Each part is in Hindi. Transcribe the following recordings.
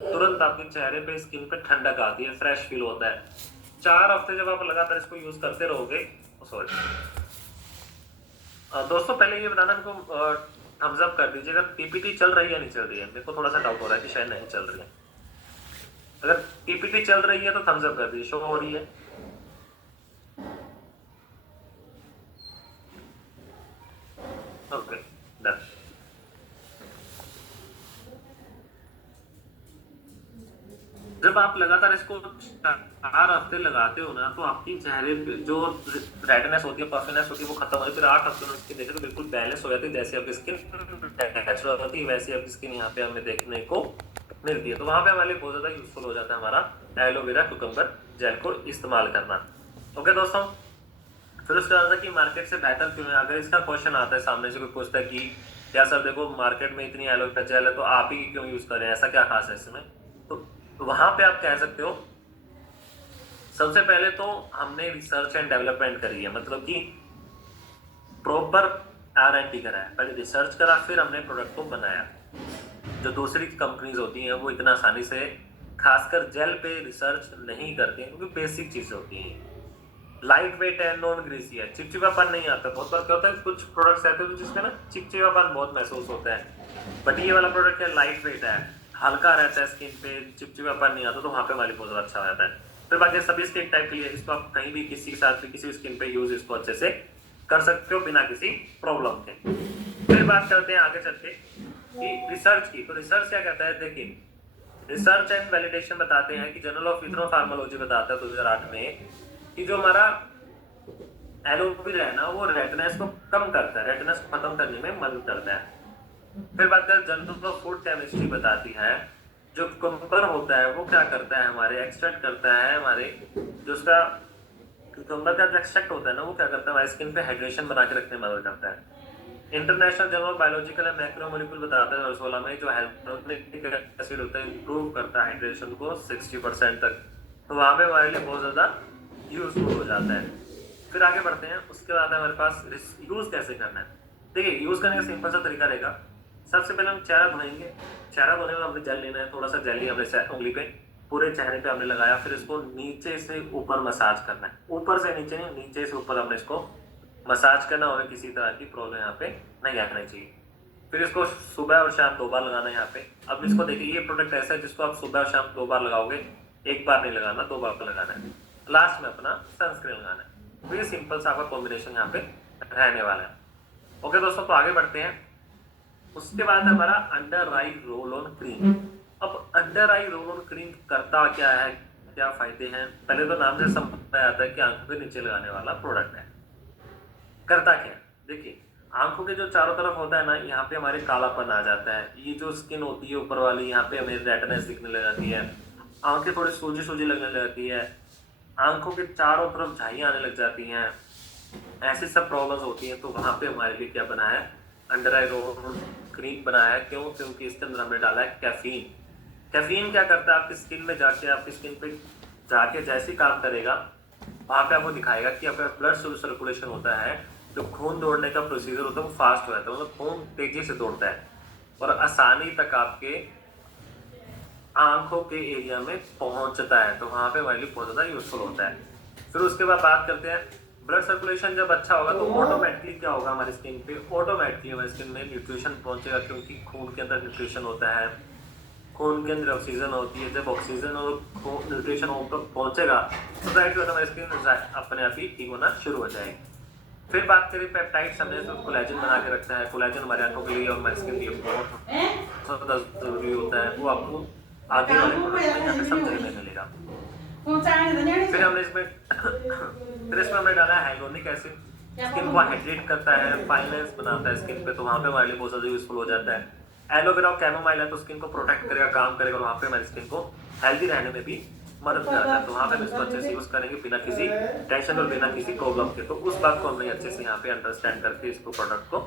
तुरंत आपके चेहरे पे, स्किन पे ठंडक आती है, फ्रेश फील होता है। 4 हफ्ते जब आप लगातार इसको यूज करते रहोगे, सॉरी दोस्तों पहले ये बताना हमको, थम्स अप कर दीजिएगा पीपीटी चल रही है या नहीं चल रही है। मेरे को थोड़ा सा डाउट हो रहा है कि शायद नहीं चल रही है। अगर पीपीटी चल रही है तो थम्स अप कर दीजिए, शो हो रही है। Okay, done. जब आप लगातार इसको 4 हफ्ते लगाते हो ना, तो आपकी चेहरे पे जो रेडनेस होती है, पफिनेस होती है, वो खत्म होती है। फिर 8 हफ्ते में स्किन देखे तो बिल्कुल बैलेंस हो जाती है। जैसे आपकी स्किन नेचुरल होती है वैसे आपकी स्किन यहाँ पे हमें देखने को मिलती है। तो वहां पे हमारे लिए बहुत ज्यादा यूजफुल हो जाता है हमारा एलोवेरा कुकुम्बर जेल को इस्तेमाल करना। ओके दोस्तों, फिर उसके बाद कि मार्केट से बेहतर क्यों है। अगर इसका क्वेश्चन आता है, सामने से कोई पूछता है कि क्या सर देखो मार्केट में इतनी एलोवेरा जेल है तो आप ही क्यों यूज करें, ऐसा क्या खास है इसमें। तो वहां पे आप कह सकते हो, सबसे पहले तो हमने रिसर्च एंड डेवलपमेंट करी है, मतलब कि प्रॉपर R&D करा है। पहले रिसर्च करा, फिर हमने प्रोडक्ट को बनाया। जो दूसरी कंपनीज होती हैं वो इतना आसानी से खासकर जेल पे रिसर्च नहीं करती हैं, क्योंकि बेसिक चीजें होती हैं। लाइट वेट है, नॉन ग्रीसी है, चिपचिपापन नहीं आता। बहुत बार क्या होता है, कुछ प्रोडक्ट्स ऐसे होते हैं जिसमें ना चिपचिपापन बहुत महसूस होता है, बट ये वाला प्रोडक्ट है लाइट वेट है, हल्का रहता है स्किन पे, चिपचिपापन नहीं आता, तो वहां पे हमारी बहुत ज्यादा अच्छा हो जाता है। फिर बाकी सभी स्किन टाइप के लिए इसको आप कहीं भी किसी के साथ भी किसी स्किन पे यूज इसको अच्छे से कर सकते हो बिना किसी प्रॉब्लम के। फिर बात करते हैं आगे चल के कि रिसर्च की। तो रिसर्च क्या कहता है, देखिए रिसर्च एंड वैलिडेशन बताते हैं कि जर्नल ऑफ इथ्रोफार्माकोलॉजी बताता है 2008 में कि जो हमारा एलोवेरा है ना, वो रेडनेस को कम करता है, रेडनेस को खत्म करने में मदद करता है। फिर बात करें जर्नल ऑफ फूड केमिस्ट्री बताती है जो कुकुम्बर होता है वो क्या करता है, हमारे एक्सट्रैक्ट करता है, हमारे जो उसका कुकुम्बर का जो एक्सट्रैक्ट होता है ना, वो क्या करता है, हमारी स्किन पे हाइड्रेशन बना के रखने में मदद करता है। International journal of biological and macromolecule बताता है 2016 में जो hyaluronic एसिड होता है इंप्रूव करता है हाइड्रेशन को 60% तक। तो वहां पे हमारे लिए बहुत ज्यादा यूजफुल हो जाता है। फिर आगे बढ़ते हैं, उसके बाद हमारे पास यूज कैसे करना है। देखिए यूज करने का सिंपल सा तरीका रहेगा। सबसे पहले हम चेहरा धोएंगे। चेहरा धोने में हमने जेल लेना है, थोड़ा सा जेल लिया हमने उंगली पे, पूरे चेहरे पे हमने लगाया, फिर इसको नीचे से ऊपर मसाज करना है। ऊपर से नीचे नहीं, नीचे से ऊपर हमने इसको मसाज करना, और किसी तरह की प्रॉब्लम यहाँ पे नहीं आनी चाहिए। फिर इसको सुबह और शाम 2 बार लगाना है यहाँ पे। अब इसको देखिए, ये प्रोडक्ट ऐसा है जिसको आप सुबह और शाम 2 बार लगाओगे, एक बार नहीं लगाना, 2 बार लगाना है। लास्ट में अपना सनस्क्रीन लगाना है। तो ये सिंपल सा आपका कॉम्बिनेशन यहाँ पे रहने वाला है। ओके दोस्तों, तो आगे बढ़ते हैं। उसके बाद हमारा under eye roll on cream. अब under eye roll on cream करता क्या है, क्या फायदे हैं, पहले तो नाम से समझ में आता है कि आंखों के नीचे लगाने वाला प्रोडक्ट है। करता क्या, देखिए आंखों के जो चारों तरफ होता है ना, यहाँ पे हमारे कालापन आ जाता है। ये जो स्किन होती है ऊपर वाली, यहाँ पे हमें रेडनेस दिखने लग जाती है, आंखें थोड़ी सूजी सूजी लगने लग जाती है, आंखों के चारों तरफ झाइयां आने लग जाती हैं, ऐसी सब प्रॉब्लम्स होती हैं। तो वहां पे हमारे लिए क्या बना है, अंडर आई रोल क्रीम बनाया है। क्यों, क्योंकि इसके अंदर हमने डाला है कैफीन। कैफीन क्या करता है, आपकी स्किन में जाके, आपकी स्किन पे जाके जैसे ही काम करेगा, वहां पे आपको दिखाएगा कि आपका ब्लड सर्कुलेशन होता है, जो खून दौड़ने का प्रोसीजर होता है वो फास्ट हो जाता है, मतलब खून तेजी से दौड़ता है और आसानी तक आपके आंखों के एरिया में पहुंचता है। तो वहां पे हमारे लिए बहुत ज्यादा यूजफुल होता है। फिर उसके बाद बात करते हैं, ब्लड सर्कुलेशन जब अच्छा होगा तो ऑटोमेटिकली क्या होगा, हमारी स्किन पे ऑटोमेटिकली हमारी स्किन में न्यूट्रिशन पहुंचेगा, क्योंकि खून के अंदर न्यूट्रिशन होता है, खून के अंदर ऑक्सीजन होती है। जब ऑक्सीजन और न्यूट्रिशन पहुंचेगा तो जाहिर हमारी स्किन अपने आप ही ठीक होना शुरू हो जाएगी। फिर बात करें पेप्टाइड्स, हमने तो कोलेजन बना के रखता है। कोलेजन हमारे आंखों के लिए और हमारी स्किन के लिए बहुत ज्यादा जरूरी होता है। वो आपको आगे वाले प्रोडक्ट में यहाँ पे सब जगह में मिलेगा। फिर हमने इसमें फिर इसमें हमने डाला है हाइलोनिक एसिड। स्किन को हाइड्रेट करता है, फाइनेंस बनाता है स्किन पे, तो वहां पे हमारे लिए बहुत ज्यादा यूजफुल हो जाता है। एलोवेरा और कैमोमाइल है तो स्किन को प्रोटेक्ट करेगा, काम करेगा, और वहां पे हमारी स्किन को हेल्दी रहने में भी मदद करता है। तो वहां पे हम इसको अच्छे से यूज करेंगे बिना किसी टेंशन और बिना किसी प्रॉब्लम के। तो उस बात को हमने अच्छे से यहाँ पे अंडरस्टैंड करके इसको प्रोडक्ट को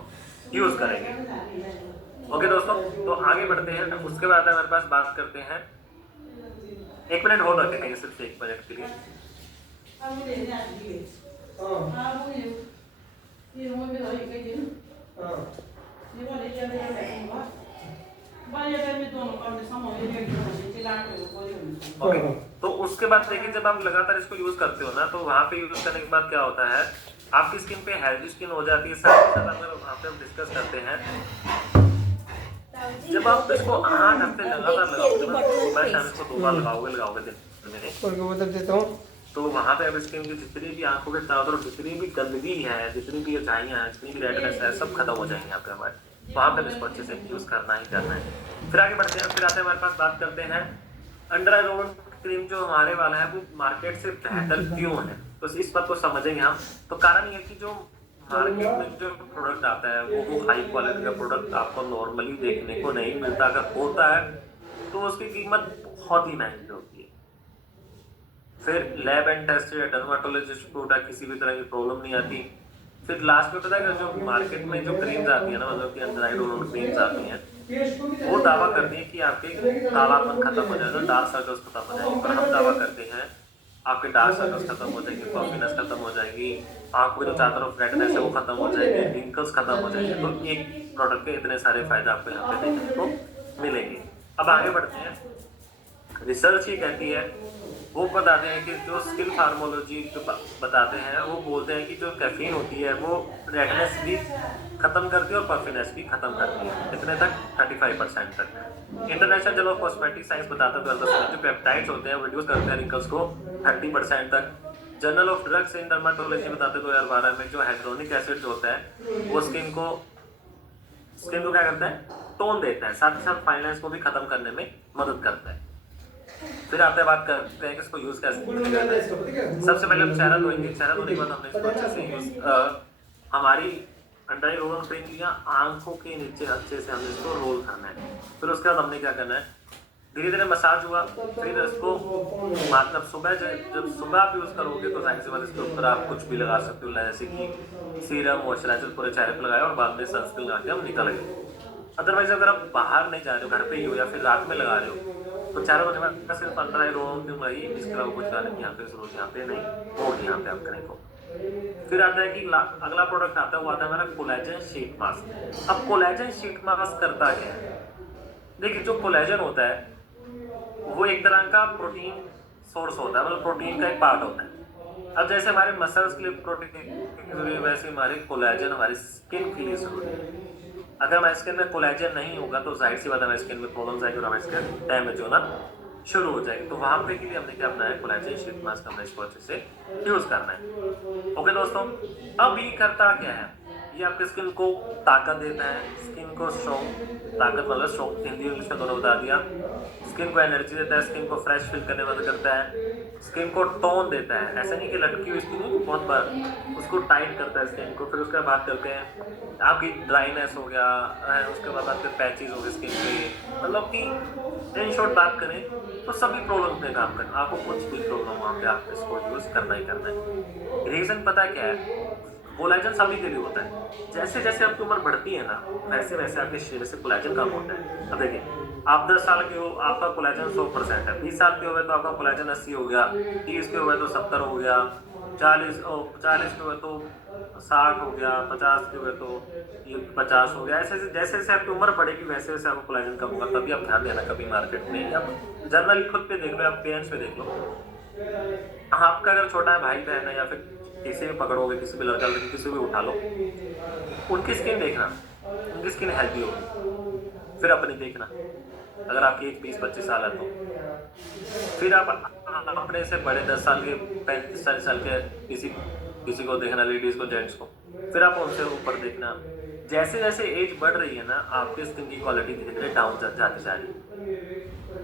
यूज करेंगे। ओके दोस्तों, तो आगे बढ़ते हैं। उसके बाद हमारे पास बात करते हैं, 1 मिनट होल्ड रखेंगे, सिर्फ 1 मिनट के लिए। ओके। तो उसके बाद देखिए जब आप लगातार इसको यूज करते हो ना तो वहां पे यूज करने के बाद क्या होता है, आपकी स्किन पे हेल्दी स्किन हो जाती है। साथ ही साथ अगर वहां पे हम डिस्कस करते हैं, जब आप इसको 8 हफ्ते लगातार लगाओगे ना, सुबह शाम इसको 2 बार लगाओगे दिन में, बदल देता हूँ। तो वहां पे अब स्किन की जितनी भी आंखों के चारों तरफ जितनी भी गंदगी है, जितनी भी झाइयां हैं, जितनी भी रेडनेस है, सब खत्म हो जाएंगे यहाँ पे हमारे। वहां पे इसको अच्छे से यूज करना ही करना है। फिर आगे बढ़ते हैं, फिर आते हैं हमारे पास, बात करते हैं अंडर आई रोल क्रीम जो हमारे वाला है वो मार्केट से बेहतर क्यों है। तो इस बात को समझेंगे हम। तो कारण ये कि जो मार्केट में जो प्रोडक्ट आता है वो हाई क्वालिटी का प्रोडक्ट आपको नॉर्मली देखने को नहीं मिलता। अगर होता है तो उसकी कीमत बहुत ही महंगी होती है। फिर लैब एंड टेस्ट या डर्माटोलॉजिस्ट प्रोडक्ट किसी भी तरह की प्रॉब्लम नहीं आती। फिर लास्ट में पता है जो मार्केट में जो क्रीम्स आती है ना, मतलब कि अंडर आई रोल क्रीम्स आती हैं, वो दावा करती है कि आपके कालापन खत्म हो जाएगा, डार्क सर्कल्स खत्म हो जाएंगे। पर हम दावा करते हैं आपके डार्क सर्कल्स खत्म हो जाएंगे, पफिनेस खत्म हो जाएगी, आपको जो चारों तरफ रेडनेस है वो खत्म हो जाएगी, रिंकल्स खत्म हो जाएंगे। तो एक प्रोडक्ट के इतने सारे फायदे आपको यहाँ पे देखने को मिलेंगे। अब आगे बढ़ते हैं। रिसर्च ये कहती है, वो बताते हैं कि जो स्किन फार्मोलॉजी जो बताते हैं वो बोलते हैं कि जो कैफीन होती है वो रेडनेस भी खत्म करती है और पफिनेस भी खत्म करती है। कितने तक? 35% तक। International journal of cosmetic science बताता है 2010 में जो पेप्टाइड्स होते हैं वो रिड्यूस करते हैं रिंकल्स को 30% तक। Journal of drugs in dermatology बताते हैं 2012 में जो हाइड्रोनिक एसिड जो होता है वो स्किन को क्या करता है? टोन देता है, साथ ही साथ फाइनेंस को भी खत्म करने में मदद करता है। फिर आपसे बात करते हैं कि इसको यूज कैसे करना है। सबसे पहले हम चेहरा धोएंगे। चेहरा धोने के बाद हमने इसको अच्छे से यूज हमारी अंडर आई रोल क्रीम लिया, आंखों के नीचे अच्छे से हमने इसको रोल करना है। फिर उसके बाद हमने क्या करना है, धीरे धीरे मसाज हुआ। फिर इसको मतलब सुबह जब सुबह आप यूज करोगे तो जाहिर सी बात इसके ऊपर आप कुछ भी लगा सकते हो, जैसे कि सीरम मॉइस्चराइजर पूरे चेहरे पर लगाया और बाद में सनस्क्रीन लगा के हम निकल गए। अदरवाइज अगर आप बाहर नहीं जा रहे हो, घर पे ही हो या फिर रात में लगा रहे हो, तो चारों बजे में सिर्फ 15 रोल क्यों लगी, इसके अलावा कुछ गाने की यहाँ पे जरूरत यहाँ पे नहीं होगी यहाँ पे आप करें को। फिर आता है कि अगला प्रोडक्ट आता है, वो आता है हमारा कोलेजन शीट मास्क। अब कोलेजन शीट मास्क करता क्या है? देखिए जो कोलेजन होता है वो एक तरह का प्रोटीन सोर्स होता है, मतलब प्रोटीन का एक पार्ट होता है। अब जैसे हमारे मसल्स के लिए प्रोटीन जरूरी है, वैसे हमारे कोलेजन हमारी स्किन के लिए जरूरी है। अगर हमारे स्किन में कोलेजन नहीं होगा तो जाहिर सी बात हमारे स्किन में प्रॉब्लम्स आएगी और हमारी स्किन डैमेज होना शुरू हो जाएगी। तो वहां पे के लिए हमने क्या अपनाया, कोलेजन शीट मास्क हमने इसको अच्छे से यूज करना है। ओके दोस्तों, अब ये करता क्या है, ये आपके स्किन को ताकत देता है, स्किन को स्ट्रॉन्ग, ताकत मतलब स्ट्रॉन्ग हिंदी इंग्लिश में दोनों बता दिया। स्किन को एनर्जी देता है, स्किन को फ्रेश फील करने में मदद करता है, स्किन को टोन देता है, ऐसा नहीं कि लटकी हुई स्किन बहुत बार, उसको टाइट करता है स्किन को। फिर उसके बाद बात करते हैं आपकी ड्राइनेस हो गया, उसके बाद आपके पैचेस हो गए स्किन पे, मतलब कि इन शॉर्ट बात करें तो सभी प्रॉब्लम में काम करना। आपको कुछ भी प्रॉब्लम वहाँ पे आप इसको यूज करना ही करना है। रीजन पता क्या है, कोलेजन सभी के लिए होता है। जैसे जैसे आपकी उम्र बढ़ती है ना, वैसे वैसे आपके शरीर से कोलेजन कम होता है। अब देखिए आप 10 साल के हो, आपका कोलेजन 100% है। 20 साल के हो गए तो आपका कोलेजन 80 हो गया, 30 के हो गए तो 70 हो गया, 40 के हुए तो 60 हो गया, 50 के हुए तो ये 50 हो गया। ऐसे जैसे जैसे आपकी उम्र बढ़ेगी वैसे वैसे आपको कोलेजन कम होगा। तभी आप ध्यान देना कभी मार्केट में, आप जनरली खुद पे देख लो, आप पेरेंट्स पे देख लो, आपका अगर छोटा भाई बहन है या फिर किसी भी पकड़ोगे, किसी भी लड़का लड़की किसी भी उठा लो, उनकी स्किन देखना, उनकी स्किन हेल्दी होगी। फिर अपनी देखना, अगर आपकी एज 20-25 साल है तो फिर आप अपने से बड़े 10 साल के 35-40 साल के किसी को देखना, लेडीज को, जेंट्स को, फिर आप उनसे ऊपर देखना। जैसे जैसे एज बढ़ रही है ना, आपकी स्किन की क्वालिटी धीरे धीरे डाउन जाती जा रही है,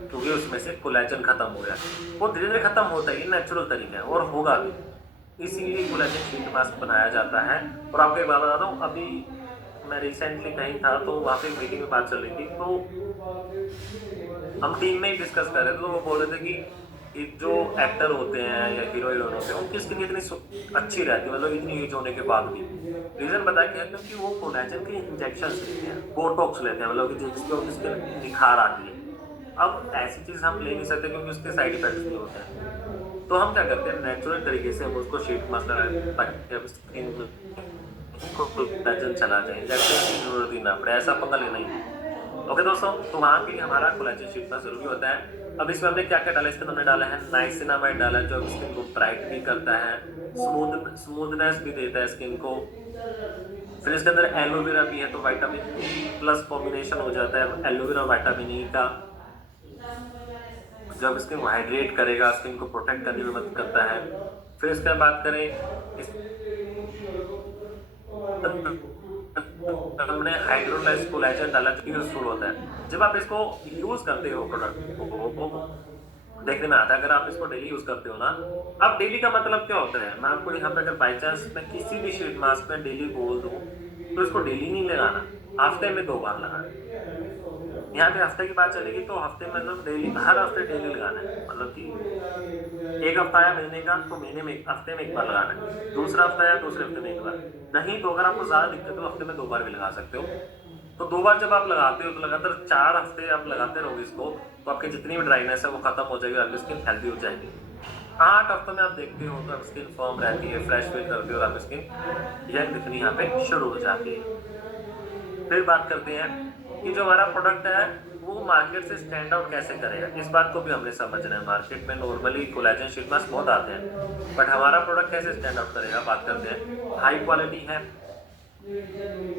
क्योंकि उसमें से कोलेजन खत्म हो गया। वो धीरे धीरे खत्म होता है, ये नेचुरल तरीका है और होगा भी, इसीलिए कोलेजन शीट मास्क बनाया जाता है। और आपको एक बात बताता हूँ, अभी मैं रिसेंटली कहीं था तो वहाँ पे मीटिंग में बात चल रही थी, तो हम टीम में ही डिस्कस कर रहे थे। तो वो बोल रहे थे कि जो एक्टर होते हैं या हीरो हीरोइन होते हैं उनकी स्किन इतनी अच्छी रहती है, मतलब इतनी एज होने के बाद भी। रीजन पता क्या है, क्योंकि वो कोलेजन के इंजेक्शन लेते हैं, बोटॉक्स लेते हैं, मतलब कि जिससे उनकी स्किन निखार आती है। अब ऐसी चीज हम ले नहीं सकते क्योंकि उसके साइड इफेक्ट्स भी होते हैं। तो हम क्या करते हैं, नेचुरल तरीके से हम उसको शीट मास्क लगाते ताकि स्किन कोलेजन चला जाए, इंजेक्शन की जरूरत ही ना पड़े, ऐसा पंगा लेना ही। ओके दोस्तों, तो वहाँ के लिए हमारा कोलेजन शीट में जरूरी होता है। अब इसमें हमने क्या क्या डाला, इसके अंदर हमने डाला है नाइसिनामाइड डाला है, जो स्किन को ब्राइट भी करता है, स्मूथनेस भी देता है स्किन को। फिर इसके अंदर एलोवेरा भी है, तो विटामिन ई प्लस कॉम्बिनेशन हो जाता है एलोवेरा विटामिन ई का, जब स्किन को हाइड्रेट करेगा, स्किन को प्रोटेक्ट करने में मदद करता है। फिर इसके बाद बात करें इस हमने हाइड्रोलाइज कोलेजन डाला, जो यूजफुल होता है। जब आप इसको यूज करते हो प्रोडक्ट को, देखने में आता है, अगर आप इसको डेली यूज करते हो ना, अब डेली का मतलब क्या होता है, मैं आपको यहाँ पे अगर बाई चांस मैं किसी भी शीट मास्क में डेली बोल दूं, तो इसको डेली नहीं लगाना, हफ्ते में 2 बार लगाना। यहाँ पे हफ्ते की बात चलेगी तो हफ्ते में मतलब डेली, हर हफ्ते डेली लगाना है, मतलब कि एक हफ्ता आया महीने का, तो महीने में हफ्ते में 1 बार लगाना है, दूसरा हफ्ता आया दूसरे हफ्ते में 1 बार। नहीं तो अगर आपको ज्यादा दिक्कत है तो हफ्ते में 2 बार भी लगा सकते हो। तो 2 बार जब आप लगाते हो तो लगातार 4 हफ्ते आप लगाते रहोगे इसको, तो आपकी जितनी भी ड्राइनेस है वो खत्म हो जाएगी, आपकी स्किन हेल्दी हो जाएगी। 8 हफ्तों में आप देखते हो तो आप स्किन फर्म रहती है, फ्रेश फील करती है, और आपकी स्किन यंग दिखनी यहाँ पे शुरू हो जाती है। फिर बात करते हैं कि जो हमारा प्रोडक्ट है वो मार्केट से स्टैंड आउट कैसे करेगा, इस बात को भी हमने समझना है। मार्केट में नॉर्मली कोलेजन शीट मास्क बहुत आते हैं, बट हमारा प्रोडक्ट कैसे स्टैंड आउट करेगा, बात करते हैं। हाई क्वालिटी है,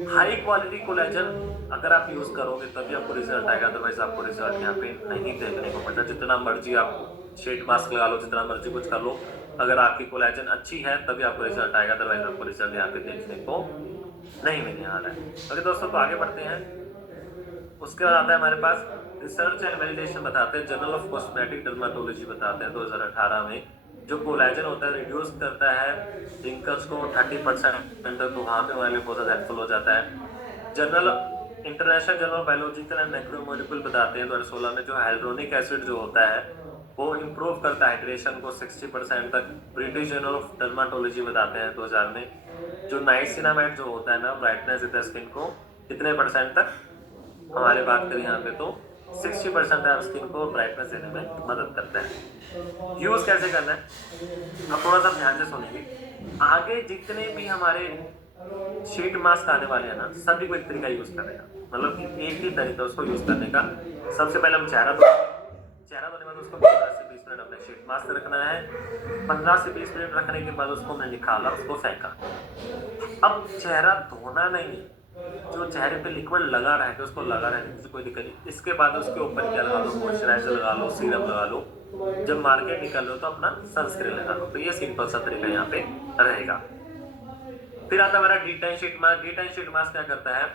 हाई क्वालिटी कोलेजन अगर आप यूज करोगे तभी आपको रिजल्ट आएगा, अदरवाइज आपको रिजल्ट यहाँ पे नहीं देखने को मिलता। जितना मर्जी आप शीट मास्क लगा लो, जितना मर्जी कुछ कर लो, अगर आपकी कोलेजन अच्छी है तभी आपको रिजल्ट आएगा, अदरवाइज आपको रिजल्ट यहाँ पे देखने को नहीं मिलने आ रहा है। ओके दोस्तों, तो आगे बढ़ते हैं। उसके बाद आता है हमारे पास रिसर्च एंड वैलिडेशन, बताते हैं जर्नल ऑफ कॉस्मेटिक डर्माटोलॉजी बताते हैं 2018 में, जो कोलेजन होता है रिड्यूस करता है रिंकल्स को 30% तक, तो वहां पे हमारे लिए बहुत ज्यादा हेल्पफुल हो जाता है। Journal international journal biological and macromolecule बताते हैं 2016 में, जो हाइड्रोनिक एसिड जो होता है वो इंप्रूव करता है हाइड्रेशन को 60% तक। ब्रिटिश जर्नल ऑफ डर्माटोलॉजी बताते हैं 2000 में, जो नाइसिनामाइड जो होता है ना, ब्राइटनेस देता है स्किन को कितने परसेंट तक, हमारे बात करें यहाँ पे तो 60% आप स्किन को ब्राइटनेस देने में मदद करता है। यूज कैसे करना है, आप थोड़ा सा ध्यान से सुनेंगे। आगे जितने भी हमारे शीट मास्क आने वाले हैं ना, सभी को एक तरीका यूज करेगा, मतलब कि एक ही तरीका उसको यूज करने का। सबसे पहले हम चेहरा धोने के बाद उसको 15 से 20 मिनट अपने शीट मास्क रखना है। 15 से 20 मिनट रखने के बाद उसको हमने निकाला, उसको फेंका। अब चेहरा धोना नहीं, जो चेहरे पे लिक्विड लगा रहा है तो उसको लगा रहने से कोई दिक्कत नहीं। इसके बाद उसके ऊपर क्या लगा लो, मॉइस्चराइजर लगा लो, सीरम लगा लो। जब मार्केट निकल लो तो अपना सनस्क्रीन लगा लो। तो ये सिंपल सा तरीका यहाँ पे रहेगा। फिर आता है हमारा detain sheet mask. Detain sheet mask क्या करता है,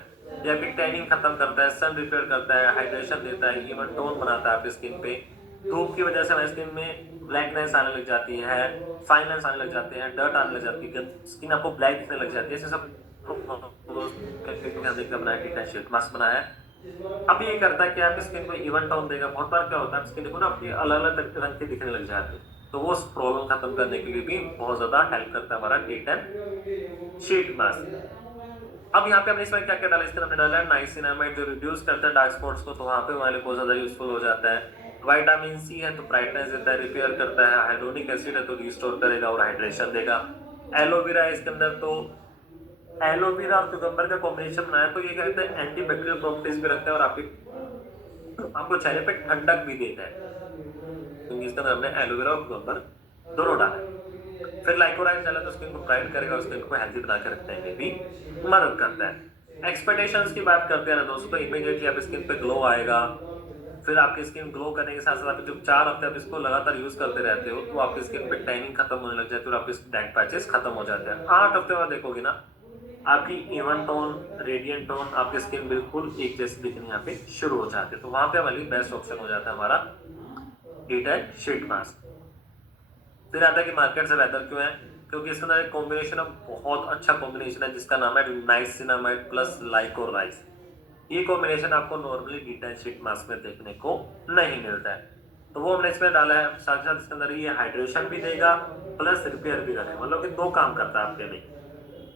ये आपकी टैनिंग खत्म करता है, सन रिपेयर करता है, हाइड्रेशन देता है, इवन टोन बनाता है आपकी स्किन पे। धूप की वजह से हमारी स्किन में ब्लैकनेस आने लग जाती है, फाइनेंस आने लग जाते हैं, डर्ट आने लग जाती है, स्किन आपको ब्लैक दिखने लग जाती है, ऐसे सब बनाया शीट मास्क बनाया है। अब ये करता है कि आप स्किन को इवन टोन देगा। बहुत बार क्या होता है स्किन देखो ना आपकी अलग अलग रंग के दिखने लग जाते हैं, तो वो प्रॉब्लम खत्म करने के लिए भी बहुत ज्यादा हेल्प करता है हमारा डिटेन शीट मास्क। अब यहाँ पे हमने इसमें क्या क्या डाला, इसके हमने डाला है नाइसिनामाइड, जो रिड्यूस करता है डार्क स्पॉट्स को, तो वहाँ पे हमारे बहुत ज्यादा यूजफुल हो जाता है। विटामिन सी है तो ब्राइटनेस देता है, रिपेयर करता है। हाइड्रोनिक एसिड है तो रिस्टोर करेगा और हाइड्रेशन देगा। एलोवेरा है इसके अंदर, तो एलोवेरा और क्यूकम्बर का कॉम्बिनेशन बनाया तो ये कहते हैं एंटी बैक्टीरियल प्रॉपर्टीज भी रखता है, और आपको चेहरे पे ठंडक भी देता है, क्योंकि इसके अंदर हमने एलोवेरा और क्यूकम्बर दोनों डाला है। फिर लाइकोराइज डाला तो स्किन को ब्राइट करेगा, स्किन को हेल्दी बना के रखने में भी मदद करता है। एक्सपेक्टेशंस की बात करते हैं ना दोस्तों, तो इमीडिएटली आप स्किन पे ग्लो आएगा। फिर आपकी स्किन ग्लो करने के साथ साथ आप जब 4 हफ्ते आप इसको लगातार यूज करते रहते हो तो आपकी स्किन पे टैनिंग खत्म होने लग जाती है और आपके डैंक पैचेस खत्म हो जाते हैं। 8 हफ्ते बाद देखोगे ना आपकी इवन टोन, रेडियंट टोन, आपकी स्किन बिल्कुल एक जैसी दिखनी यहाँ पे शुरू हो जाती है। तो वहां पे हमारे लिए बेस्ट ऑप्शन हो जाता है हमारा डिटेन शीट मास्क। फिर आता है कि मार्केट से बेहतर क्यों है, क्योंकि इसके अंदर एक कॉम्बिनेशन है, बहुत अच्छा कॉम्बिनेशन है, जिसका नाम है नाइसिनामाइड प्लस लाइकोराइज। ये कॉम्बिनेशन आपको नॉर्मली डिटेन शीट मास्क में देखने को नहीं मिलता है, तो वो हमने इसमें डाला है। साथ साथ इसके अंदर ये हाइड्रेशन भी देगा प्लस रिपेयर भी करेगा, मतलब कि 2 काम करता है आपके लिए।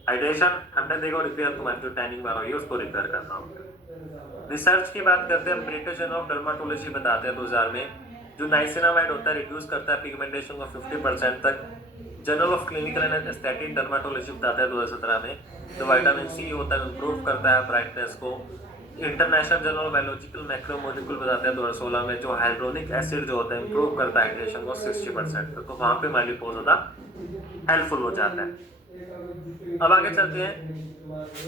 हाइड्रेशन ठंडक देगा और रिपेयर, तुम्हारी जो टैनिंग वगैरह है उसको रिपेयर करना होगा। रिसर्च की बात करते हैं, ब्रिटिश जर्नल ऑफ डर्माटोलॉजी बताते हैं 2000 में, जो नाइसिनामाइड होता है रिड्यूस करता है पिगमेंटेशन को 50% तक। Journal of clinical and aesthetic dermatology बताता है 2017 में, जो विटामिन सी होता है इंप्रूव करता है ब्राइटनेस को। International journal of biological macromolecule बताते हैं 2016 में, जो हाइड्रोनिक एसिड जो होता है इंप्रूव करता है हाइड्रेशन को 60%, तो वहां पे हमारे लिए बहुत ज्यादा हेल्पफुल हो जाता है। अब आगे चलते हैं,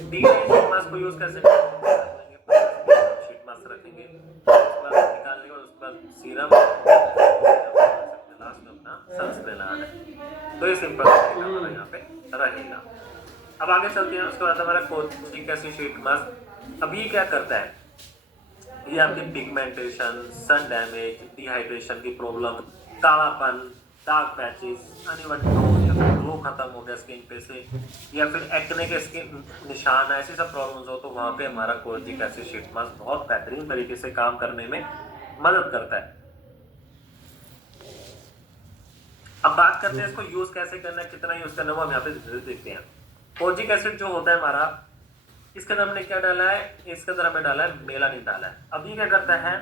डीआई शीट मास्क को यूज कैसे करेंगे। शीट मास्क रखेंगे, उसके बाद निकालने के बाद उसके बाद सीरम, लास्ट में अपना सनस्क्रीन लगाना है। तो ये सिंपल तरीका हमारा यहाँ पे रहेगा। अब आगे चलते हैं, उसके बाद हमारा कोचिंग कैसी शीट मास्क। अब ये क्या करता है, ये आपके पिगमेंटेशन, सन डैमेज, डिहाइड्रेशन की प्रॉब्लम, कालापन, डार्क पैचेस, अनइवन टोन या फिर ग्लो खत्म हो गया स्किन पे से, या फिर एक्ने के स्किन निशान, ऐसी सब प्रॉब्लम्स हो तो वहां पे हमारा कोजिक एसिड शीट मास्क बहुत बेहतरीन तरीके से काम करने में मदद करता है। अब बात करते हैं इसको यूज कैसे करना है, कितना यूज करना है, वो हम यहाँ पे देखते हैं। कोजिक एसिड जो होता है हमारा, इसके अंदर हमने क्या डाला है, इसके अंदर हमने डाला है मेलानिन डाला है। अब ये क्या करता है,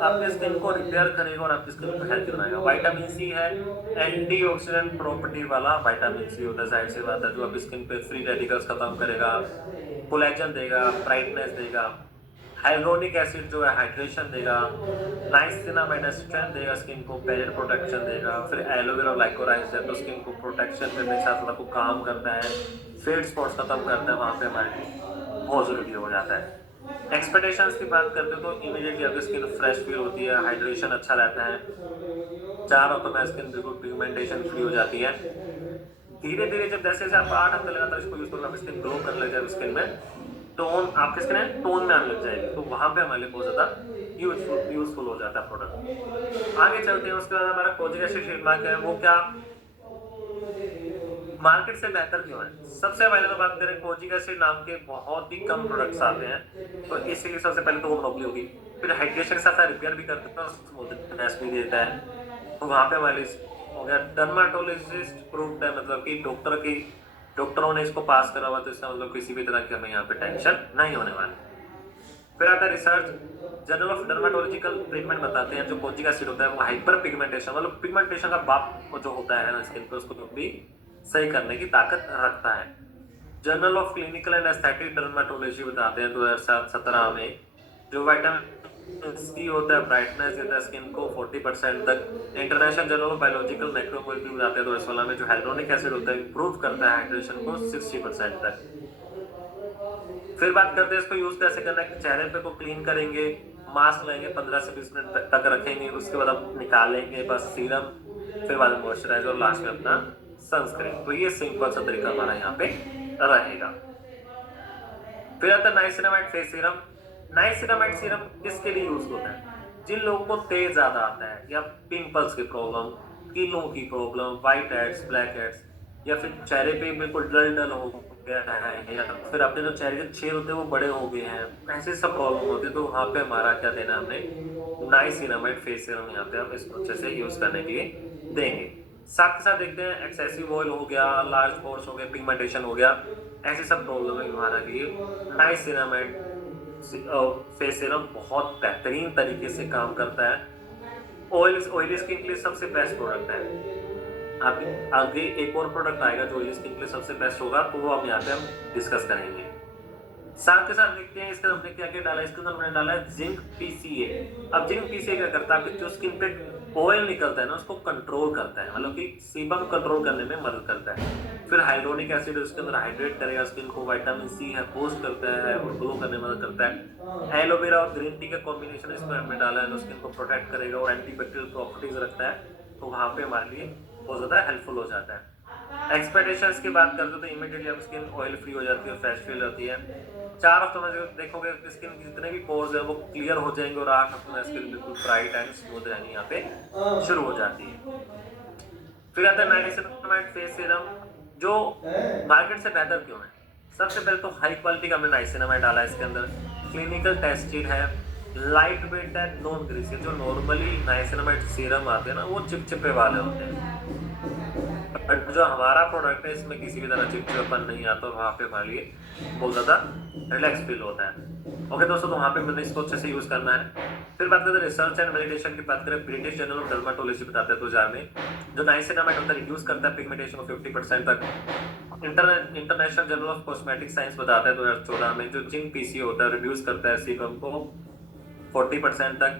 आपके स्किन को रिपेयर करेगा और आपकी स्किन को हेल्थी बनाएगा। विटामिन सी है, एंटीऑक्सीडेंट प्रॉपर्टी वाला विटामिन सी होता है, जाहिर सी बात है, जो आपकी स्किन पे फ्री रेडिकल्स खत्म करेगा, कोलेजन देगा, ब्राइटनेस देगा। हाइलोनिक एसिड जो है हाइड्रेशन देगा, नाइसिनामाइड स्ट्रेंथ देगा स्किन को, पेरियर प्रोटेक्शन देगा। फिर एलोवेरा लाइकोराइज है तो स्किन को प्रोटेक्शन करने के साथ आपको काम करता है, फेड स्पॉट्स खत्म करता है, वहां पे हमारे बहुत जरूरी हो जाता है। एक्सपेक्टेशंस की बात करते हो तो इमीडिएटली आपकी स्किन फ्रेश फील होती है, हाइड्रेशन अच्छा रहता है, 4 हफ्तों में स्किन बिल्कुल पिगमेंटेशन फ्री हो जाती है। धीरे धीरे जब जैसे जैसे आप 8 हफ्ते लगातार इसको यूज करोगे, आपकी स्किन ग्लो करने लग जाएगी, स्किन में टोन, आपकी स्किन टोन में आने लग जाएगी, तो वहां पे हमारे लिए बहुत ज्यादा यूजफुल हो जाता है प्रोडक्ट। आगे चलते हैं, उसके बाद हमारा कोजिक एसिड शीट मास्क है, वो क्या मार्केट से बेहतर क्यों है। सबसे पहले तो बात करें, कोजिक एसिड नाम के बहुत ही कम प्रोडक्ट्स आते हैं, तो इसीलिए सबसे पहले तो वो मोनोपोली होगी। फिर हाइड्रेशन के साथ रिपेयर भी करते हैं, स्मूथनेस भी देता है, तो वहां पे हमारे हो गया। डर्माटोलॉजिस्ट प्रूव्ड है, मतलब कि डॉक्टरों ने इसको पास करा हुआ, तो इसका मतलब किसी भी तरह की हमें यहाँ पे टेंशन नहीं होने वाली। फिर आता है research, journal of dermatological treatment बताते हैं जो कोजिक एसिड होता है वो हाइपर पिगमेंटेशन, मतलब पिगमेंटेशन का बाप जो होता है स्किन पे, उसको भी सही करने की ताकत रखता है। Journal of clinical and aesthetic dermatology बताते हैं 2017 में, जो विटामिन सी होता है ब्राइटनेस देता है स्किन को 40% तक। International journal of biological macromolecule बताते हैं 2016 में, जो हाइड्रोनिक एसिड होता है इंप्रूव करता है हाइड्रेशन को 60% तक। फिर बात करते हैं इसको यूज कैसे करना है। चेहरे पे को क्लीन करेंगे, मास्क लेंगे, 15 से 20 मिनट तक रखेंगे, उसके बाद आप निकालेंगे बस सीरम, फिर बाद में मॉइस्चराइजर और लास्ट में अपना सनस्क्रीन। तो ये सिंपल सा तरीका हमारा यहाँ पे रहेगा। फिर आता है niacinamide face serum. Niacinamide serum किसके लिए यूज होता है, जिन लोगों को तेज ज्यादा आता है, या पिंपल्स की प्रॉब्लम, कीलों की problem, white heads, black heads, या फिर चेहरे पे बिल्कुल डल डल हो गया है, या फिर अपने जो चेहरे के छेद होते हैं वो बड़े हो गए हैं, ऐसे सब प्रॉब्लम होती है, तो वहां पे हमारा क्या देना, हमने नाइसिनामाइड फेस सीरम यहाँ पे हम इसको अच्छे से यूज करने के लिए देंगे। साथ के साथ देखते हैं एक्सेसिव ऑयल हो गया, लार्ज पोर्स हो गया, पिगमेंटेशन हो गया, ऐसी सब प्रॉब्लम है हमारा लिए नाइसिनामाइड फेस सीरम बहुत बेहतरीन तरीके से काम करता है। ऑयली स्किन के लिए सबसे बेस्ट प्रोडक्ट है। अभी आगे एक और प्रोडक्ट आएगा जो ऑयली स्किन के लिए सबसे बेस्ट होगा, तो वो हम यहाँ पे हम डिस्कस करेंगे। साथ के साथ देखते हैं इसके हमने क्या क्या डाला है। इसके अंदर हमने डाला है जिंक पीसीए। अब जिंक पीसीए क्या करता है, जो स्किन पे ऑयल निकलता है ना उसको कंट्रोल करता है, मतलब कि सीबम कंट्रोल करने में मदद करता है। फिर हाइड्रोनिक एसिड उसके अंदर हाइड्रेट करेगा स्किन को, विटामिन सी है बूस्ट करता है और ग्लो करने में मदद करता है। एलोवेरा और ग्रीन टी का कॉम्बिनेशन इसमें हमने डाला है, स्किन को प्रोटेक्ट करेगा और एंटीबैक्टीरियल प्रॉपर्टीज रखता है, तो वहां पे हमारे लिए बहुत ज्यादा हेल्पफुल हो जाता है। एक्सपेक्टेशंस की बात करते तो इमीडिएटली अब स्किन ऑयल फ्री हो जाती है, फ्रेश फील होती है। 4 हफ्तों में जो देखोगे स्किन की जितने भी पोर्स है वो क्लियर हो जाएंगे और 8 हफ्तों में स्किन बिल्कुल ब्राइट एंड स्मूथ रहनी यहाँ पे शुरू हो जाती है। फिर आता है नाइसिनामाइड फेस सीरम, जो मार्केट से बेहतर क्यों है। सबसे पहले तो हाई क्वालिटी का हमने नाइसिनामाइड डाला है इसके अंदर, क्लिनिकल टेस्टेड है, लाइट वेट है, नॉन ग्रीसी। जो नॉर्मली नाइसिनामाइड सीरम आते हैं ना वो चिपचिपे वाले होते हैं, बट जो हमारा प्रोडक्ट है इसमें किसी भी तरह चिपचिपापन नहीं आता, वहाँ पे हमारे लिए बहुत ज़्यादा रिलैक्स फील होता है। ओके दोस्तों, तो वहाँ पे मैंने इसको अच्छे से यूज़ करना है। फिर बात करते हैं रिसर्च एंड वैलिडेशन की बात करें, ब्रिटिश जर्नल ऑफ डर्मेटोलॉजी बताता है 2000 में जो नाइसिनामाइड होता है रिड्यूस करता है पिगमेंटेशन को 50% तक। International journal of cosmetic science बताता है 2014 में जो जिंक पीसी होता है रिड्यूस करता है सीबम को 40% तक।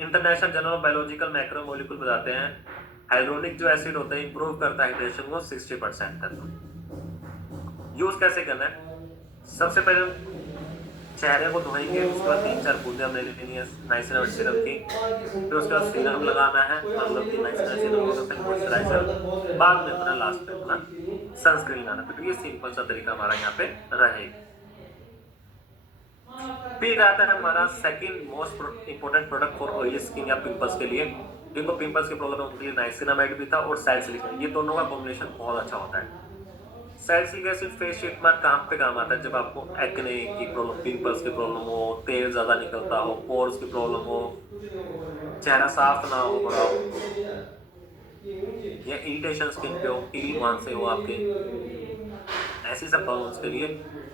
International journal of biological macromolecule बताते हैं हाइड्रोनिक जो एसिड होता है इंप्रूव करता है हाइड्रेशन को 60% तक। यूज कैसे करना है, सबसे पहले चेहरे को धोएंगे, उसके बाद 3-4 बूंदे हमने लेनी है नाइसिनामाइड सीरम की, फिर उसके बाद सीरम लगाना है, मतलब कि नाइसिनामाइड सीरम के साथ मॉइस्चराइजर, बाद में अपना लास्ट में अपना सनस्क्रीन आना। तो ये सिंपल सा तरीका हमारा यहाँ पे रहेगा। फिर आता है हमारा second most important product for oily skin या पिंपल्स के लिए, जिनको पिंपल्स की प्रॉब्लम है उनके लिए नाइसिनामाइड भी था और सैलिसिलिक एसिड, ये दोनों का कॉम्बिनेशन बहुत अच्छा होता है। सैलिसिलिक एसिड फेस शीट में काम पे काम आता है जब आपको एक्ने की प्रॉब्लम, पिंपल्स की प्रॉब्लम हो, तेल ज्यादा निकलता हो, पोर्स की प्रॉब्लम हो, चेहरा साफ ना हो बड़ा हो, या इरिटेशन स्किन पे हो, पीली वहां से हो आपके, ऐसी सब प्रॉब्लम्स के लिए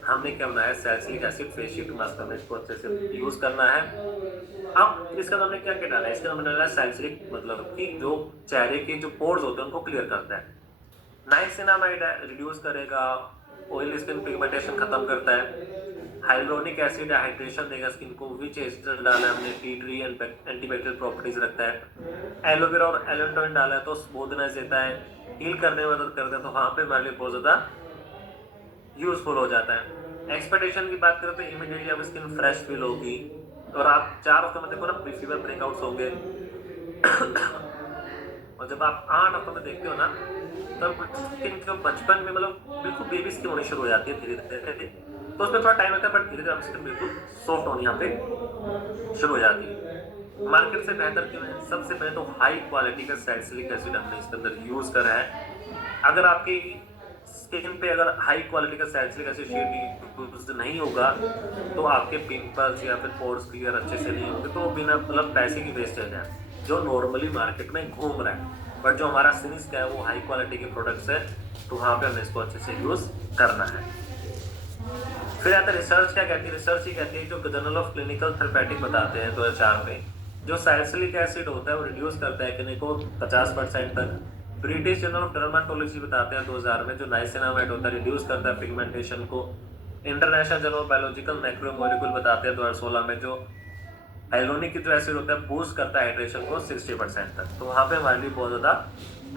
हमने क्या बनाया salicylic acid face sheet mask, हमने इसको अच्छे से यूज करना है। अब इसका हमने क्या क्या डाला है, इसका हमने डाला सैलिसिलिक, मतलब कि जो चेहरे के जो पोर्स होते हैं उनको क्लियर करता है। नाइसिनामाइड रिड्यूस करेगा, ऑयल स्किन पिगमेंटेशन खत्म करता है। हाइलोनिक एसिड हाइड्रेशन देगा स्किन को, विच एस्टर डाला है हमने, tea tree and antibacterial properties रखता है। एलोवेरा और एलोटोइन डाला है तो स्मूथनेस देता है, हील करने में मदद करता है, तो वहां पे हमारे लिए बहुत ज्यादा यूजफुल हो जाता है। एक्सपेक्टेशन की बात करें तो इमीडिएटली आपकी स्किन फ्रेश फील होगी, और आप 4 हफ्तों में देखो ना फीवर ब्रेकआउट्स होंगे और जब आप 8 हफ्तों में देखते हो ना तब स्किन जो बचपन में मतलब बिल्कुल बेबी स्किन होनी शुरू हो जाती है धीरे धीरे, तो उसमें थोड़ा टाइम लगता है, बट धीरे धीरे आपकी स्किन बिल्कुल सॉफ्ट होनी यहाँ पे शुरू हो जाती है। मार्केट से बेहतर क्यों है, सबसे पहले तो हाई क्वालिटी का सैलिसिलिक एसिड हमने इसके अंदर यूज करा है। अगर आपकी स्किन पे अगर हाई क्वालिटी का सैलिसिलिक एसिड शीट यूज नहीं होगा तो आपके पिंपल्स या फिर पोर्स क्लियर अच्छे से नहीं होंगे, तो बिना मतलब पैसे की वेस्टेज है जो नॉर्मली मार्केट में घूम रहा है। बट जो हमारा सिनिस का है वो हाई क्वालिटी के प्रोडक्ट्स है, तो वहां पे हमें इसको अच्छे से यूज करना है। फिर आता है रिसर्च क्या कहती है, रिसर्च ये कहती है जो जर्नल ऑफ क्लिनिकल थेरेपेटिक बताते हैं 2004 में जो सैलिसिलिक एसिड होता है वो रिड्यूस करता है एक्ने को 50% तक। ब्रिटिश जर्नल ऑफ डर्मेटोलॉजी बताते हैं 2000 में जो नाइसिनामाइड होता है रिड्यूस करता है पिगमेंटेशन को। International journal of biological macromolecule बताते हैं 2016 में जो हाइलोनिक जो एसिड होता है बूस्ट करता है हाइड्रेशन को 60% तक, तो वहां पे हमारे लिए बहुत ज्यादा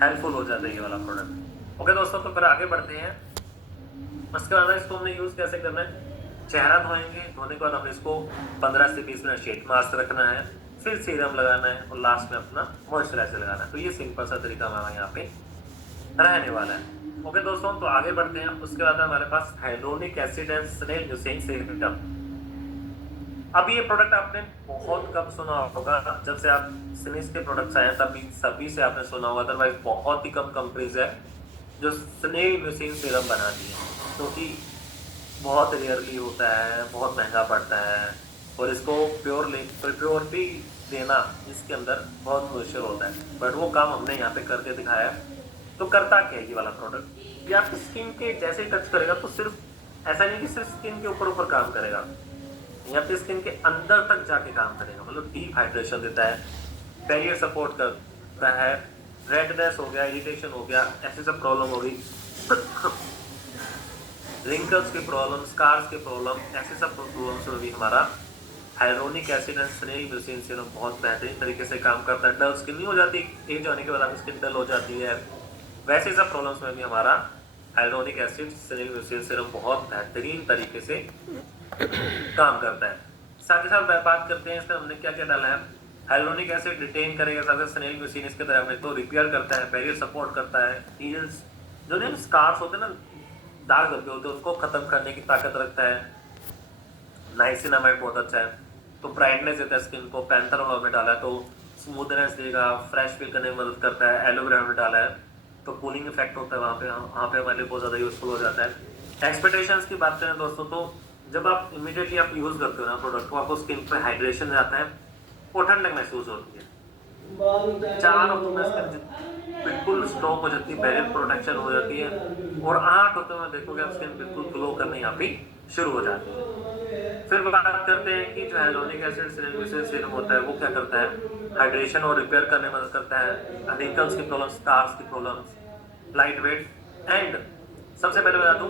हेल्पफुल हो जाता है ये वाला प्रोडक्ट। ओके दोस्तों, तो फिर आगे बढ़ते हैं। उसके बाद इसको हमने यूज कैसे करना है, चेहरा धोएंगे, धोने के बाद हमें इसको 15 से 20 मिनट शीट मास्क रखना है, फिर सीरम लगाना है और लास्ट में अपना मॉइस्चराइजर लगाना है। तो ये सिंपल सा तरीका हमारा यहाँ पे रहने वाला है। ओके दोस्तों, तो आगे बढ़ते हैं। उसके बाद हमारे पास hyaluronic acid and snail mucin serum. अभी ये प्रोडक्ट आपने बहुत कम सुना होगा, जब से आप सिनिस के प्रोडक्ट्स आए तभी सभी से आपने सुना होगा, अदरवाइज बहुत ही कम कंपनीज है जो स्नेल म्यूसिन सीरम बनाती है, क्योंकि बहुत रेयरली होता है, बहुत महंगा पड़ता है, और इसको प्योरिटी देना इसके अंदर बहुत मुश्किल होता है। बट वो काम हमने यहाँ पे करके दिखाया है। तो करता क्या है ये वाला प्रोडक्ट, ये आपकी स्किन के जैसे ही टच करेगा तो सिर्फ ऐसा नहीं कि सिर्फ स्किन के ऊपर ऊपर काम करेगा, या फिर स्किन के अंदर तक जाके काम करेगा, मतलब डीप हाइड्रेशन देता है, बैरियर सपोर्ट करता है, रेडनेस हो गया, इरिटेशन हो गया, ऐसी सब प्रॉब्लम होगी रिंकल्स की प्रॉब्लम, स्कार्स की प्रॉब्लम, ऐसे सब प्रॉब्लम्स में भी हमारा hyaluronic acid and snail mucin serum बहुत बेहतरीन तरीके से काम करता है। डल स्किन नहीं हो जाती, एज होने के बाद आपकी स्किन डल हो जाती है, वैसे सब प्रॉब्लम्स में भी हमारा hyaluronic acid snail mucin serum बहुत बेहतरीन तरीके से काम करता है। साथ ही साथ बात करते हैं इसमें हमने क्या क्या डाला है। हाइड्रोनिक एसिड रिटेन करेगा, साथ ही स्नेल म्यूसिन इसके तरह हमने तो रिपेयर करता है, बैरियर सपोर्ट करता है, हील्स जो नहीं स्कार्स होते हैं ना, दाग धब्बे होते हैं, उनको खत्म करने की ताकत रखता है। नाइसिनामाइड बहुत अच्छा है, तो ब्राइटनेस देता है स्किन को। पैंथेनॉल में डाला है तो स्मूथनेस देगा, फ्रेश फील करने में मदद करता है। एलोवेरा में डाला है तो कूलिंग इफेक्ट होता है, वहाँ पे हमारे लिए बहुत ज़्यादा यूजफुल हो जाता है। एक्सपेक्टेशंस की बात करें दोस्तों, तो जब आप इमीडिएटली आप यूज़ करते हो ना प्रोडक्ट को, आपको स्किन पर हाइड्रेशन आता है और ठंडक महसूस होती है। 4 हफ्तों में बिल्कुल स्टॉप हो जाती है, बैरियर प्रोटेक्शन हो जाती है और 8 हफ्तों में देखोगे आप स्किन बिल्कुल ग्लो करने यहाँ पे शुरू हो जाती है। फिर बात करते हैं कि जो hyaluronic एसिड सीरम होता है वो क्या करता है, हाइड्रेशन और रिपेयर करने में मदद करता है, रिंकल्स की प्रॉब्लम, स्कार्स की प्रॉब्लम्स, लाइट वेट एंड सबसे पहले बता दूं,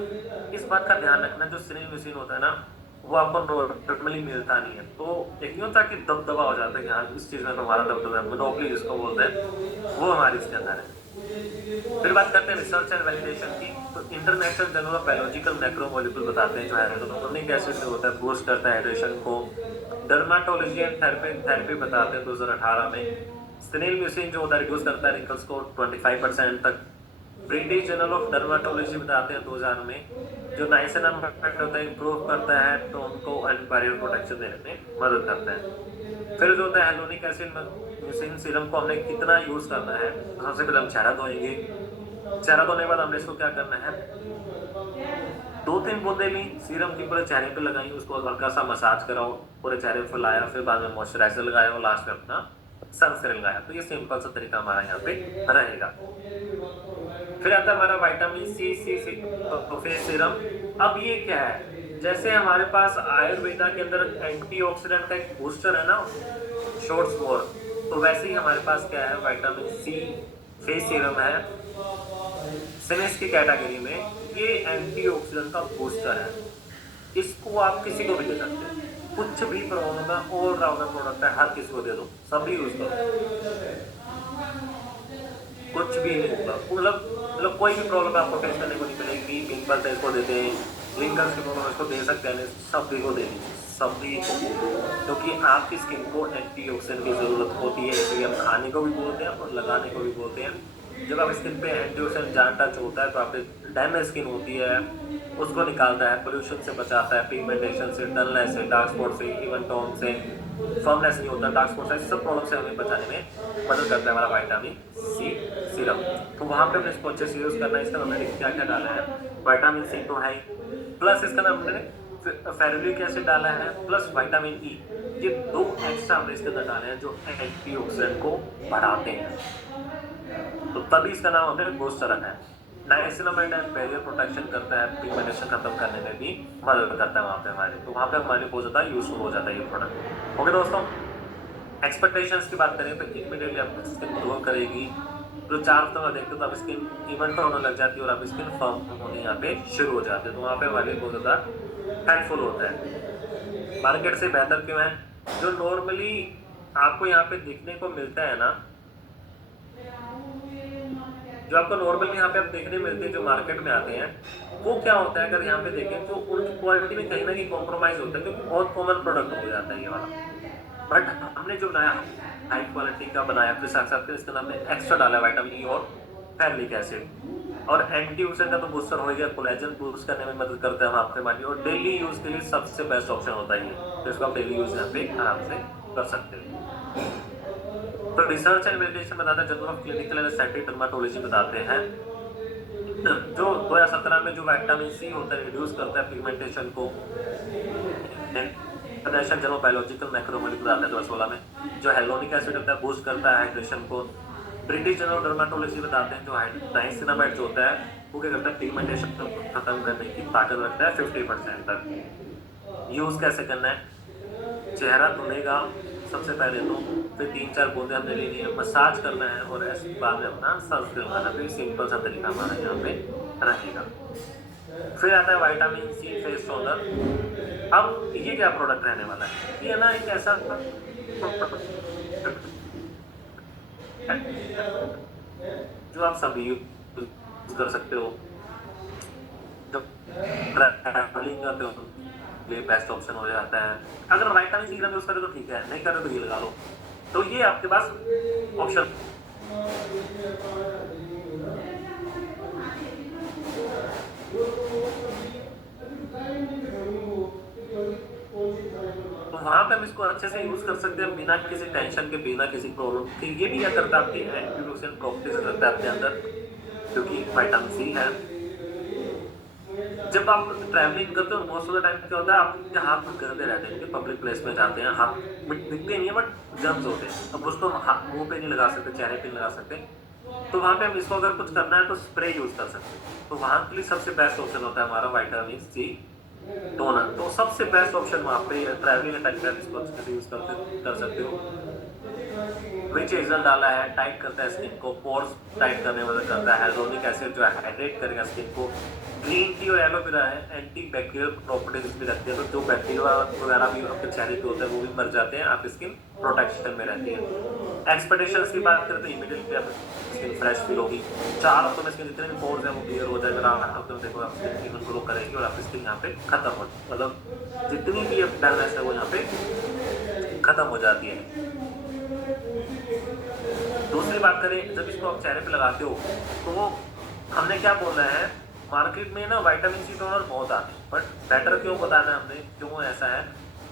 इस बात का ध्यान रखना जो सिनेमैटिक होता है ना, वो आपको नॉर्मली मिलता नहीं है। तो एक नहीं होता कि दबदबा हो जाता है कि हाँ इस चीज में तो हमारा दबदबा है, मोनोपोली जिसको बोलते हैं, वो हमारी इसके अंदर है। फिर बात करते हैं रिसर्च एंड वैलिडेशन की। तो international journal of biological macromolecule बताते हैं जो हाइड्रोनिक एसिड जो होता है बूस्ट करता है हाइड्रेशन को। डर्माटोलॉजी एंड थेरेपी बताते हैं 2018 में। स्नेल म्यूसिन जो होता है रिड्यूस करता है रिंकल्स को 25% तक। ब्रिटिश जर्नल ऑफ डर्माटोलॉजी बताते हैं 2000 में जो नाइसिनामाइड होता है इंप्रूव करता है तो उनको एंड बैरियर प्रोटेक्शन देने में मदद करता है। फिर जो होता है हाइलुरोनिक एसिड म्यूसिन सीरम को हमने कितना यूज करना है, तो सबसे पहले हम चेहरा धोएंगे। चेहरा धोने के बाद हमने इसको क्या करना है, 2-3 बूंदे ली सीरम की पूरे चेहरे पे लगाई, उसको हल्का सा मसाज कराओ, पूरे चेहरे पे लाया, फिर बाद में मॉइस्चराइजर लगाया और लास्ट में अपना सनस्क्रीन लगाया। तो ये सिंपल सा तरीका हमारा यहाँ पे रहेगा। फिर आता है हमारा विटामिन सी तो फेस सीरम। अब ये क्या है, जैसे हमारे पास आयुर्वेदा के अंदर एंटीऑक्सीडेंट का एक बूस्टर है ना, शॉर्ट्स मोर, तो वैसे ही हमारे पास क्या है, विटामिन सी फेस सीरम है सिनेस की कैटेगरी में। ये एंटीऑक्सीडेंट का बूस्टर है, इसको आप किसी को भी दे सकते हैं, कुछ भी प्रॉब्लम है, ऑलराउंडर प्रोडक्ट है, हर किसी को दे दो, सभी यूज करो, कुछ भी नहीं होगा। मतलब कोई भी प्रॉब्लम आपको फेस करने को नहीं मिलेगी। पिंपल्स है इसको देते हैं, रिंकल्स की प्रॉब्लम इसको दे सकते हैं, सभी को दे दीजिए, सभी को, क्योंकि आपकी स्किन को एंटीऑक्सीडेंट की जरूरत होती है, इसलिए हम खाने को भी बोलते हैं और लगाने को भी बोलते हैं। जब आप स्किन पे एंटीऑक्सीडेंट जान टच होता है तो आपकी डैमेज स्किन होती है, उसको निकालता है, पोल्यूशन से बचाता है, पिगमेंटेशन से, डलनेस से, डार्क स्पॉट से, इवन टोन से, फर्मनेस नहीं होता, डार्क स्पॉट से, सब प्रॉब्लम से हमें बचाने में मदद करता है हमारा विटामिन सी सीरम। तो वहां पे हमने इसको अच्छे से यूज करना है। इसका हमने क्या क्या डाला है, विटामिन सी तो है, प्लस इसका नाम हमने फेरुलिक एसिड डाला है, प्लस विटामिन ई, ये 2 एक्स्ट्रा हमने इसके अंदर डाले हैं जो एंटीऑक्सीडेंट को बढ़ाते हैं, तो तभी इसका नाम हमने बूस्टर रखा है। नाइसिनामाइड बैरियर प्रोटेक्शन करता है, पिगमेंटेशन खत्म करने में भी मदद करता है वहाँ पे हमारे, तो वहाँ पे हमारे बहुत ज़्यादा यूजफुल हो जाता है ये प्रोडक्ट। ओके दोस्तों, एक्सपेक्टेशंस की बात करें तो इमीडिएटली आपकी स्किन ग्लो करेगी। जो 4 हफ्तों में देखते हो तो आप स्किन इवन टोन होने लग जाती है और आप स्किन फर्म होने यहाँ पे शुरू हो जाते हैं, तो वहाँ पे हमारे लिए बहुत ज़्यादा हेल्पफुल होता है। मार्केट से बेहतर क्यों है, जो नॉर्मली आपको यहाँ पे देखने को मिलता है ना, जो आपको नॉर्मल यहाँ पे आप देखने मिलते हैं जो मार्केट में आते हैं, वो क्या होता है, अगर यहाँ पे देखें तो उनकी क्वालिटी में कहीं ना कहीं कॉम्प्रोमाइज होता है, क्योंकि बहुत कॉमन प्रोडक्ट हो जाता है ये वाला। बट हमने जो बनाया हाई क्वालिटी का बनाया, फिर साथ साथ इसके नाम में एक्स्ट्रा डाला है विटामिन ई और फेरुलिक एसिड, और एंटीऑक्सीडेंट का तो बूस्टर हो गया, कोलेजन बूस्ट करने में मदद करता है वहाँ पे हमारी, और डेली यूज के लिए सबसे बेस्ट ऑप्शन होता है ये, तो इसको आप डेली यूज यहाँ पे आराम से कर सकते हो। तो रिसर्च एंड वैलिडेशन बताता है, journal of clinical and scientific dermatology बताते हैं जो 2017 में जो विटामिन सी होता है रिड्यूस करता है पिगमेंटेशन को। International journal of biological macromolecule बताता है 2016 में, जो हाइलुरोनिक एसिड होता है बूस्ट करता है हाइड्रेशन को। ब्रिटिश जर्नल ऑफ डर्मेटोलॉजी बताते हैं जो नाइसिनामाइड जो होता है वो क्या करता है, पिगमेंटेशन को खत्म करने की ताकत रखता है 50% तक। यूज कैसे करना है, चेहरा धुलेगा सबसे पहले तो, फिर 3-4 बूंदे हमने लेनी है, मसाज करना है और ऐसे बाद में अपना सनस्क्रीन लगाना। तो ये सिंपल सा तरीका हमारा यहाँ पे रहेगा। फिर आता है विटामिन सी फेस टोनर। अब ये क्या प्रोडक्ट रहने वाला है, ये ना एक ऐसा जो आप सभी यूज कर सकते हो, जब ट्रैवलिंग करते हो ये बेस्ट ऑप्शन हो जाता है। अगर विटामिन सी यूज करो तो ठीक है, नहीं करो तो ये लगा लो, तो ये आपके पास ऑप्शन। तो वहां पे हम इसको अच्छे से यूज कर सकते हैं बिना किसी टेंशन के, बिना किसी प्रॉब्लम के। ये भी क्या करता है, आपकी एंटीऑक्सीडेंट प्रॉपर्टीज रखता है अपने अंदर, क्योंकि विटामिन सी है। जब आप ट्रैवलिंग करते हो मोस्ट ऑफ द टाइम क्या होता है, आपके हाथ में गंदे रहते हैं, पब्लिक प्लेस में जाते हैं हाथ दिखते नहीं है बट जर्म्स होते हैं, अब उसको मुंह पे नहीं लगा सकते, चेहरे पे नहीं लगा सकते, तो वहाँ पे हम इसको अगर कुछ करना है तो स्प्रे यूज़ कर सकते हैं। तो वहाँ के लिए सबसे बेस्ट ऑप्शन होता है हमारा विटामिन सी टोनर। तो सबसे बेस्ट ऑप्शन वहाँ पे ट्रैवलिंग टाइम में इसको अच्छे से यूज़ कर सकते हो। विच एजल डाला है, टाइट करता है स्किन को, पोर्स टाइट करने में मदद करता है, हाइलोनिक एसिड जो है हाइड्रेट करेगा स्किन को। ग्रीन टी और एलोवेरा है, एंटी बैक्टीरियल प्रॉपर्टीज भी रखते हैं, तो जो बैक्टीरिया वगैरह भी आपके चेहरे पे होते हैं वो भी मर जाते हैं, आपकी स्किन प्रोटेक्शन में रहती है। एक्सपेक्टेशंस की बात करते हैं, इमीडिएटली आपकी स्किन फ्रेश फील होगी। 4 हफ्तों में स्किन जितने भी पोर्स हैं वो क्लियर हो जाएगा। 8 हफ्तों में देखो आपकी स्किन इवन ग्लो करेगी और आपकी स्किन यहाँ पे खत्म हो, मतलब जितनी भी डलनेस है वो यहाँ पे खत्म हो जाती है। दूसरी बात करें, जब इसको आप चेहरे पे लगाते हो तो वो हमने क्या बोला है, मार्केट में ना विटामिन सी टोनर बहुत आते हैं, बट बेटर क्यों बताना है हमने, क्यों ऐसा है,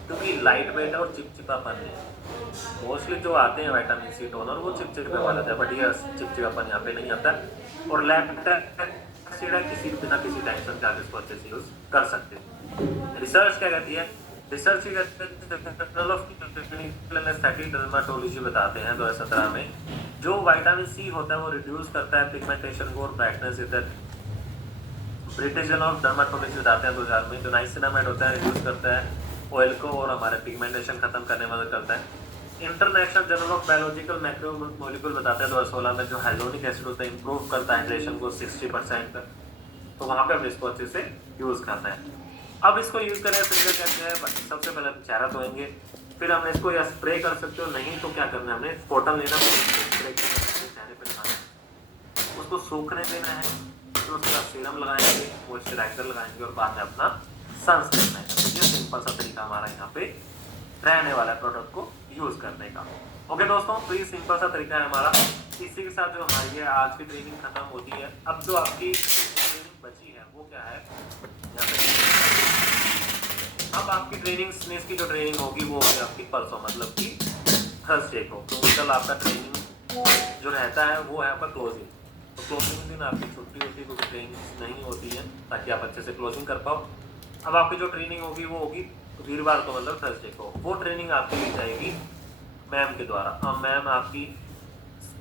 क्योंकि लाइट वेट है और चिपचिपापन है। मोस्टली जो आते हैं विटामिन सी टोनर वो चिपचिपे वाला था, बट ये चिपचिपापन यहाँ पे नहीं आता है। और लैक्टिक एसिड है, किसी बिना किसी टेंशन के आप इसको अच्छे से यूज कर सकते हैं। रिसर्च क्या कहती है, रिसर्च ही कहते हैं, journal of clinical aesthetic dermatology बताते हैं 2017 में, जो विटामिन सी होता है वो रिड्यूस करता है पिगमेंटेशन को और ब्राइटनेस देता है। ब्रिटिश जर्नल ऑफ डर्मेटोलॉजी बताते हैं 2000 में, जो नाइसिनामाइड होता है रिड्यूस करता है ऑयल को और हमारे पिगमेंटेशन खत्म करने में मदद करता है। International journal of biological macromolecule बताते हैं 2016 में, जो हाइलोनिक एसिड होता है इंप्रूव करता है हाइड्रेशन को 60% तक। तो वहां पे हम इसको अच्छे से यूज करना है। अब इसको यूज करने का तरीका क्या है, सबसे पहले हम चेहरा धोएंगे, फिर हमने इसको या स्प्रे कर सकते हो, नहीं तो क्या करना है, हमने कॉटन लेना, स्प्रे चेहरे पे लगाना है, उसको सूखने देना है, फिर उसके बाद सीरम लगाएंगे, मॉइस्चराइजर लगाएंगे और बाद में अपना सनस्क्रीन लगाएंगे। तो ये सिंपल सा तरीका हमारा यहाँ पे रहने वाला है प्रोडक्ट को यूज करने का। ओके दोस्तों, तो ये सिंपल सा तरीका है हमारा। इसी के साथ जो हमारी आज की ट्रेनिंग खत्म होती है। अब जो आपकी ट्रेनिंग बची है वो क्या है, यहाँ पे अब आपकी ट्रेनिंग स्नेस की जो ट्रेनिंग होगी वो होगी आपकी परसों, मतलब कि थर्सडे को। तो कल आपका ट्रेनिंग जो रहता है वो है आपका क्लोजिंग। तो क्लोजिंग दिन आपकी छुट्टी होती है क्योंकि ट्रेनिंग नहीं होती है, ताकि आप अच्छे से क्लोजिंग कर पाओ। अब आपकी जो ट्रेनिंग होगी वो होगी वीरवार को, मतलब थर्सडे को। वो ट्रेनिंग आपकी ली जाएगी मैम के द्वारा। अब मैम आपकी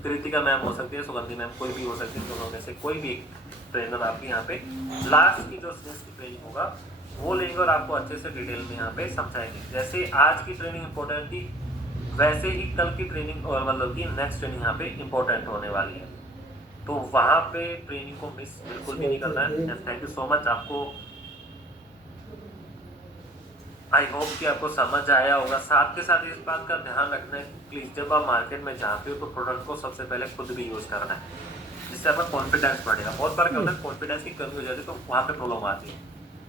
कृतिका मैम हो सकती है, सुगंधी मैम, कोई भी हो सकती है, दोनों में से कोई भी ट्रेनर आपकी यहाँ पे लास्ट की जो स्नेस की ट्रेनिंग होगा वो लेंगे और आपको अच्छे से डिटेल में यहाँ पे समझाएंगे। जैसे आज की ट्रेनिंग इंपॉर्टेंट थी, वैसे ही कल की ट्रेनिंग और मतलब कि नेक्स्ट ट्रेनिंग यहाँ पे इंपॉर्टेंट होने वाली है। तो वहाँ पे ट्रेनिंग को मिस बिल्कुल भी नहीं करना है। थैंक यू सो मच आपको। आई होप कि आपको समझ आया होगा। साथ के साथ इस बात का ध्यान रखना है, प्लीज जब आप मार्केट में जाते हो तो प्रोडक्ट को सबसे पहले खुद भी यूज करना है, जिससे आपका कॉन्फिडेंस बढ़ेगा। बहुत बार क्या होता है, कॉन्फिडेंस की कमी हो जाती है तो वहाँ पे प्रॉब्लम आती है।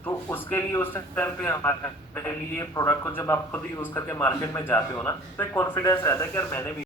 तो उसके लिए उस टाइम पे हमारे लिए प्रोडक्ट को जब आप खुद यूज करके मार्केट में जाते हो ना, तो एक कॉन्फिडेंस रहता है कि यार मैंने भी